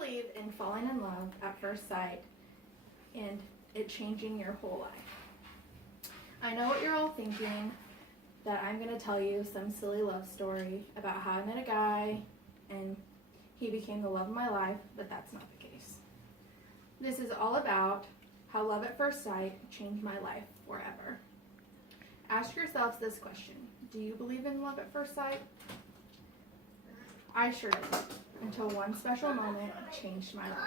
believe in falling in love at first sight and it changing your whole life. I know what you're all thinking, that I'm going to tell you some silly love story about how I met a guy and he became the love of my life, but that's not the case. This is all about how love at first sight changed my life forever. Ask yourselves this question: do you believe in love at first sight? I sure did, until one special moment changed my life.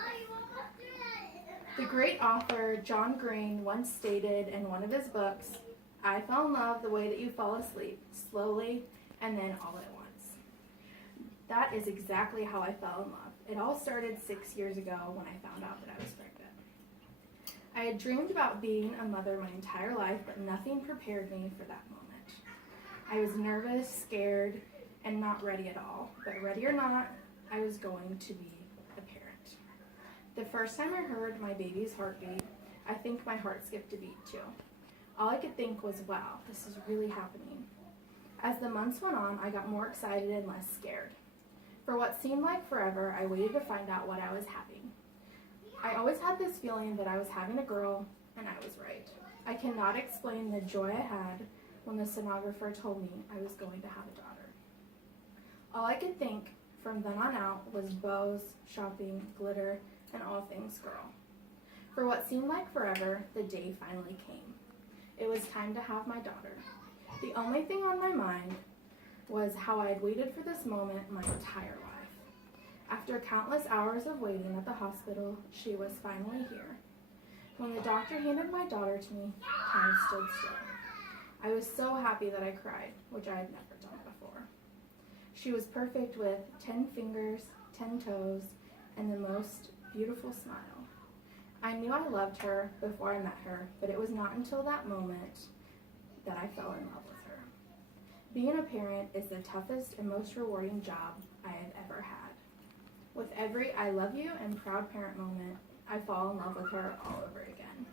The great author John Green once stated in one of his books, "I fell in love the way that you fall asleep, slowly and then all at once." That is exactly how I fell in love. It all started 6 years ago when I found out that I was pregnant. I had dreamed about being a mother my entire life, but nothing prepared me for that moment. I was nervous, scared, and not ready at all. But ready or not, I was going to be a parent. The first time I heard my baby's heartbeat, I think my heart skipped a beat too. All I could think was, wow, this is really happening. As the months went on, I got more excited and less scared. For what seemed like forever, I waited to find out what I was having. I always had this feeling that I was having a girl, and I was right. I cannot explain the joy I had when the sonographer told me I was going to have a daughter. All I could think from then on out was bows, shopping, glitter, and all things girl. For what seemed like forever, the day finally came. It was time to have my daughter. The only thing on my mind was how I had waited for this moment my entire life. After countless hours of waiting at the hospital, she was finally here. When the doctor handed my daughter to me, time stood still. I was so happy that I cried, which I had never done before. She was perfect with 10 fingers, 10 toes, and the most beautiful smile. I knew I loved her before I met her, but it was not until that moment that I fell in love with her. Being a parent is the toughest and most rewarding job I have ever had. With every I love you and proud parent moment, I fall in love with her all over again.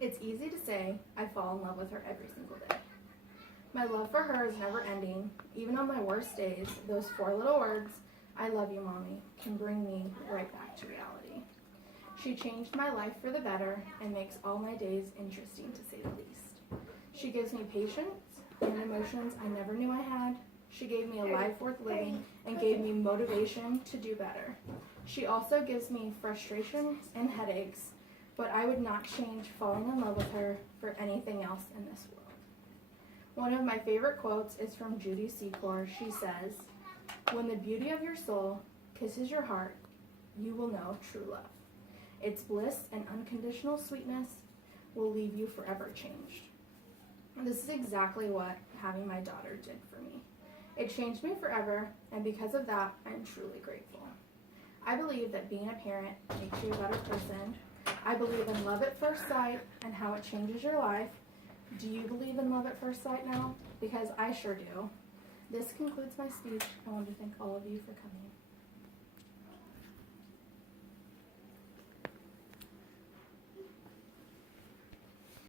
It's easy to say I fall in love with her every single day. My love for her is never ending. Even on my worst days, those 4 little words, "I love you, Mommy," can bring me right back to reality. She changed my life for the better and makes all my days interesting, to say the least. She gives me patience and emotions I never knew I had. She gave me a life worth living and gave me motivation to do better. She also gives me frustration and headaches, but I would not change falling in love with her for anything else in this world. One of my favorite quotes is from Judy Secor. She says, "When the beauty of your soul kisses your heart, you will know true love. Its bliss and unconditional sweetness will leave you forever changed." And this is exactly what having my daughter did for me. It changed me forever, and because of that, I'm truly grateful. I believe that being a parent makes you a better person. I believe in love at first sight and how it changes your life. Do you believe in love at first sight now? Because I sure do. This concludes my speech. I want to thank all of you for coming.